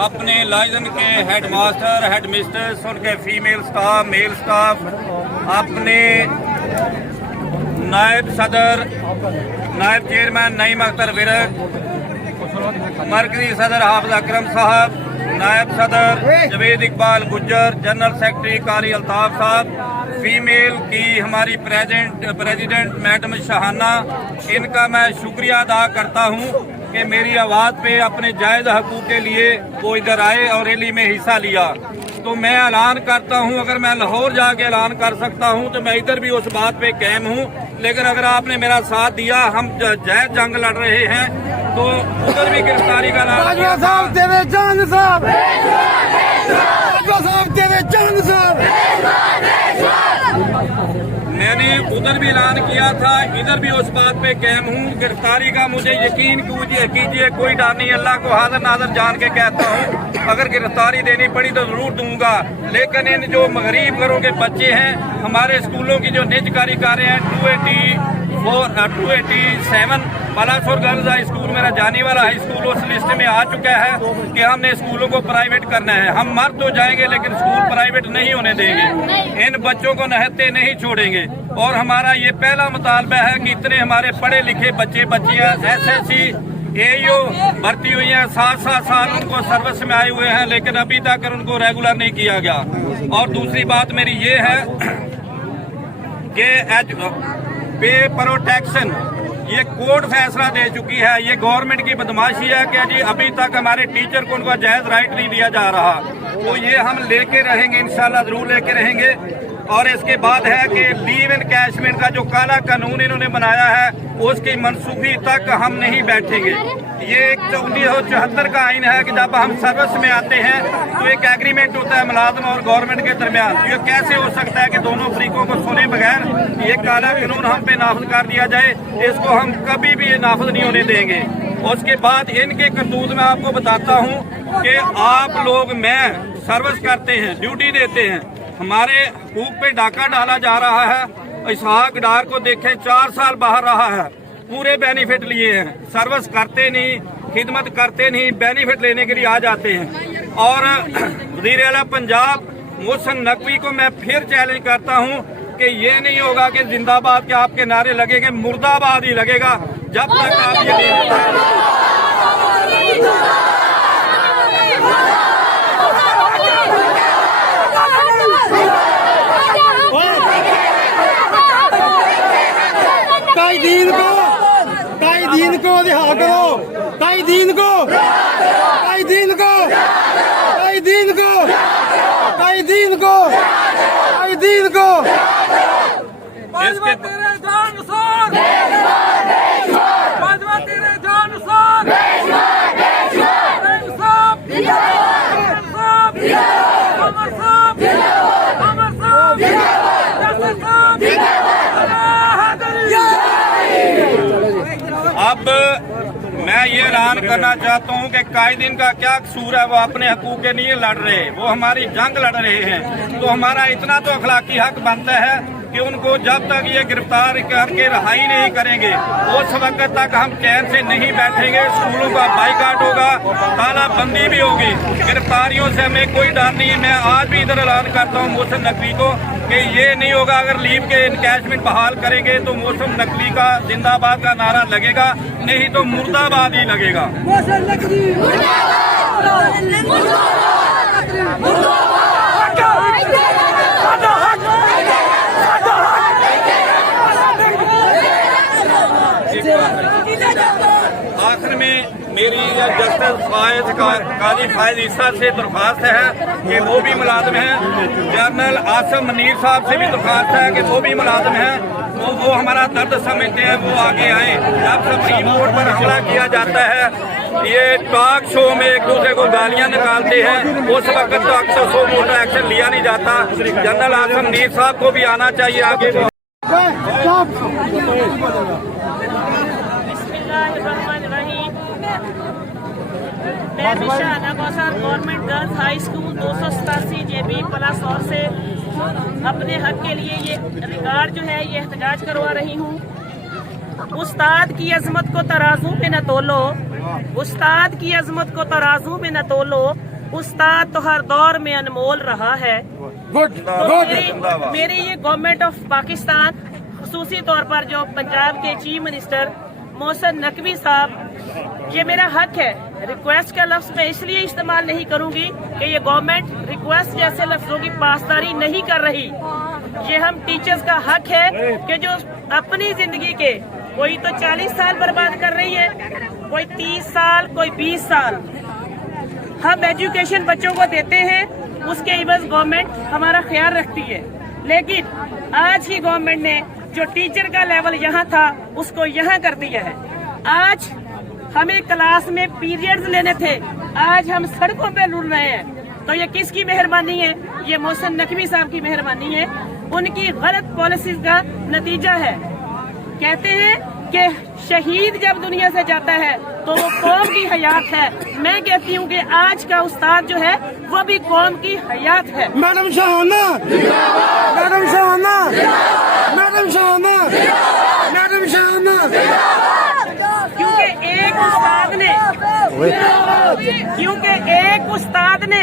अपने लाइजन के headmaster, headmistress, उनके फीमेल स्टाफ, मेल स्टाफ, अपने नायब सदर, नायब चेयरमैन नईम अख्तर विरक, मरकजी सदर हाफिज अकरम साहब, नायब सदर जवेद इकबाल गुज्जर, जनरल सेक्रेटरी कारी अल्ताफ साहब, फीमेल की हमारी प्रेसिडेंट मैडम शहाना, इनका मैं शुक्रिया अदा करता हूँ कि मेरी आवाज़ पे अपने जायज़ हकूक़ के लिए वो इधर आए और रैली में हिस्सा लिया। तो मैं ऐलान करता हूँ, अगर मैं लाहौर जाके ऐलान कर सकता हूँ तो मैं इधर भी उस बात पे कायम हूँ, लेकिन अगर आपने मेरा साथ दिया, हम जायज़ जंग लड़ रहे हैं, तो उधर भी गिरफ्तारी का मैंने उधर भी ऐलान किया था, इधर भी उस बात पे कायम हूँ। गिरफ्तारी का मुझे यकीन कीजिए, कोई डर नहीं, अल्लाह को हाजिर नाज़र जान के कहता हूँ, अगर गिरफ्तारी देनी पड़ी तो जरूर दूंगा। लेकिन इन जो गरीब घरों के बच्चे हैं, हमारे स्कूलों की जो निजकारी कारें हैं, 287 बालासोर गर्ल्स हाई स्कूल, मेरा जाने वाला हाई स्कूल उस लिस्ट में आ चुका है कि हमने स्कूलों को प्राइवेट करना है। हम मर तो जाएंगे लेकिन स्कूल प्राइवेट नहीं होने देंगे, इन बच्चों को नहते नहीं छोड़ेंगे। और हमारा ये पहला मुतालबा है कि इतने हमारे पढ़े लिखे बच्चे बच्चियां SSC AEO भर्ती हुई हैं, 7-7 साल उनको सर्विस में आए हुए हैं, लेकिन अभी तक उनको रेगुलर नहीं किया गया। और दूसरी बात मेरी ये है कि पे प्रोटेक्शन ये कोर्ट फैसला दे चुकी है, ये गवर्नमेंट की बदमाशी है कि जी अभी तक हमारे टीचर को उनका जायज राइट नहीं दिया जा रहा। तो ये हम लेके रहेंगे, इंशाल्लाह जरूर लेके रहेंगे। और इसके बाद है कि लीव एनकैशमेंट का जो काला कानून इन्होंने बनाया है, उसकी मनसूखी तक हम नहीं बैठेंगे। ये 1974 का आइन है कि जब हम सर्विस में आते हैं तो एक एग्रीमेंट होता है मुलाजिम और गवर्नमेंट के दरमियान। ये कैसे हो सकता है कि दोनों फरीकों को सुने बगैर ये काला कानून हम पे नाफिज कर दिया जाए? इसको हम कभी भी ये नाफिज नहीं होने देंगे। उसके बाद इनके करतूत में आपको बताता हूँ कि आप लोग, मैं सर्विस करते हैं, ड्यूटी देते हैं, हमारे हकूक पे डाका डाला जा रहा है। इसहाक डार को देखें, 4 साल बाहर रहा है, पूरे बेनिफिट लिए हैं, सर्विस करते नहीं, खिदमत करते नहीं, बेनिफिट लेने के लिए आ जाते हैं। और वज़ीर आला पंजाब मोहसिन नकवी को मैं फिर चैलेंज करता हूं कि ये नहीं होगा कि जिंदाबाद के आपके नारे लगेंगे, मुर्दाबाद ही लगेगा जब तक आप ये दीन को रिहा करो, ताई दीन को, ताई दीन को, ताई दीन को, ताई दीन को, ताई दीन को। इसके तेरे जानसार, बाजवा तेरे जानसार, अब मैं ये ऐलान करना चाहता हूँ कि कायदीन का क्या कसूर है, वो अपने हकूक के लिए लड़ रहे, वो हमारी जंग लड़ रहे हैं। तो हमारा इतना तो अखलाकी हक बनता है कि उनको जब तक ये गिरफ्तार करके रिहाई नहीं करेंगे, उस वक्त तक हम चैन से नहीं बैठेंगे। स्कूलों का बाइकाट होगा, तालाबंदी भी होगी, गिरफ्तारियों से हमें कोई डर नहीं है। मैं आज भी इधर ऐलान करता हूँ मोहसिन नकवी को कि ये नहीं होगा, अगर लीव के इनकैशमेंट बहाल करेंगे तो मोहसिन नकवी का जिंदाबाद का नारा लगेगा, नहीं तो मुर्दाबाद ही लगेगा। आखिर में मेरी जस्टिस काजी फायद ईसा से दरख्वास्त है कि वो भी मुलाजिम है, जनरल आसिम मनीर साहब से भी दरख्वास्त है कि वो भी मुलाजिम है, वो हमारा दर्द समझते हैं, वो आगे आए। जब सुप्रीम कोर्ट पर हमला किया जाता है, ये टॉक शो में एक दूसरे को गालियां निकालते हैं, उस वक्त तो अक्सर सो मोटा एक्शन लिया नहीं जाता। जनरल आसिम मनीर साहब को भी आना चाहिए आगे। मैं Bishana Kausar government girls high school 287 JB Palasaur से अपने हक के लिए ये रिकॉर्ड जो है ये एहतजाज करवा रही हूँ। उस्ताद की अजमत को तराजू पे न तोलो, उस्ताद की अजमत को तराजू में न तोलो, उस्ताद तो हर दौर में अनमोल रहा है। गुड तो गुड। मेरी ये गवर्नमेंट ऑफ पाकिस्तान, खुसूसी तौर पर जो पंजाब के चीफ मिनिस्टर मोहसिन नकवी साहब, ये मेरा हक है। रिक्वेस्ट का लफ्ज मैं इसलिए इस्तेमाल नहीं करूंगी कि ये गवर्नमेंट रिक्वेस्ट जैसे लफ्जों की पासदारी नहीं कर रही। ये हम टीचर्स का हक है कि जो अपनी जिंदगी के कोई तो 40 साल बर्बाद कर रही है, कोई 30 साल, कोई 20 साल हम एजुकेशन बच्चों को देते हैं, उसके इवज गवर्नमेंट हमारा ख्याल रखती है। लेकिन आज की गवर्नमेंट ने जो टीचर का लेवल यहाँ था उसको यहाँ कर दिया है। आज हमें क्लास में पीरियड्स लेने थे, आज हम सड़कों पे लुढ़ रहे हैं। तो ये किसकी मेहरबानी है? ये मोहसिन नकवी साहब की मेहरबानी है। उनकी गलत पॉलिसीज का नतीजा है। कहते हैं कि शहीद जब दुनिया से जाता है तो वो कौम की हयात है। मैं कहती हूँ कि आज का उस्ताद जो है वो भी कौम की हयात है। Madam Shahana, madam Shahana, madam Shahana, madam Shahana. क्योंकि एक उस्ताद ने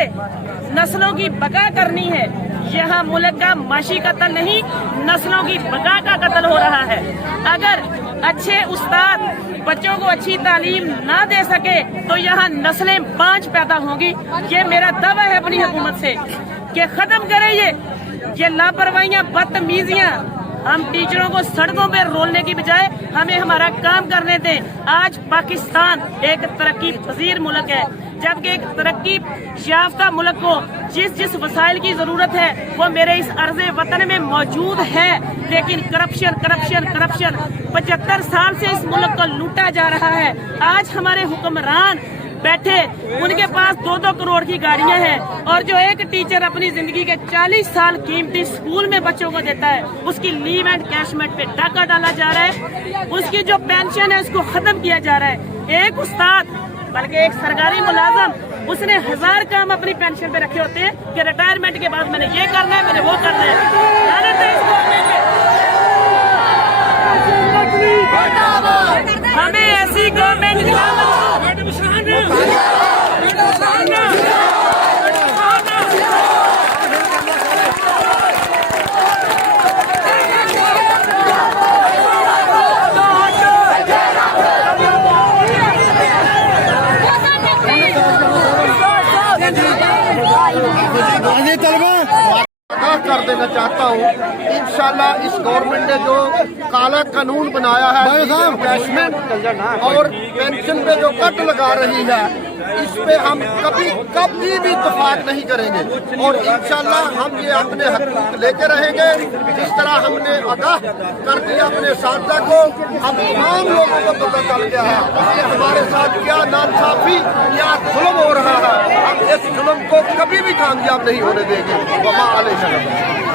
नस्लों की बका करनी है। यहाँ मुल्क का माशी कत्ल नहीं, नस्लों की बका का कत्ल हो रहा है। अगर अच्छे उस्ताद बच्चों को अच्छी तालीम ना दे सके तो यहाँ नस्लें बांझ पैदा होंगी। ये मेरा दावा है अपनी हुकूमत से कि खत्म करें ये लापरवाहियाँ, बदतमीजियाँ। हम टीचरों को सड़कों पर रोलने की बजाय हमें हमारा काम करने दें। आज पाकिस्तान एक तरक्की पजीर मुल्क है, जबकि एक तरक्की याफ्ता मुल्क को जिस जिस वसाइल की जरूरत है वो मेरे इस अर्ज़े वतन में मौजूद है। लेकिन करप्शन करप्शन करप्शन 75 साल से इस मुल्क को लूटा जा रहा है। आज हमारे हुक्मरान बैठे, उनके पास 2-2 करोड़ की गाड़ियां हैं, और जो एक टीचर अपनी जिंदगी के 40 साल कीमती स्कूल में बच्चों को देता है उसकी लीव एंड कैशमेंट पे डाका डाला जा रहा है। उसकी जो पेंशन है उसको खत्म किया जा रहा है। एक उस्ताद, बल्कि एक सरकारी मुलाजम, उसने 1000 काम अपनी पेंशन पे रखे होते हैं कि रिटायरमेंट के बाद मैंने ये करना है, मैंने वो करना है। हमें ऐसी गवर्नमेंट कर देना चाहता हूँ। इंशाल्लाह इस गवर्नमेंट ने जो काला कानून बनाया है कैशमेंट और पेंशन पे जो कट लगा रही है, इस पे हम कभी भी इत्तेफाक नहीं करेंगे। और इंशाल्लाह हम ये अपने हकूक लेके रहेंगे। जिस तरह हमने आगाह कर दिया अपने साथी को, अब तमाम लोगों को पता चल गया है कि हमारे साथ क्या नाइंसाफी, क्या जुल्म हो रहा है। हम इस जुल्म को कभी भी कामयाब नहीं होने देंगे। वमा अलैहि सलाम।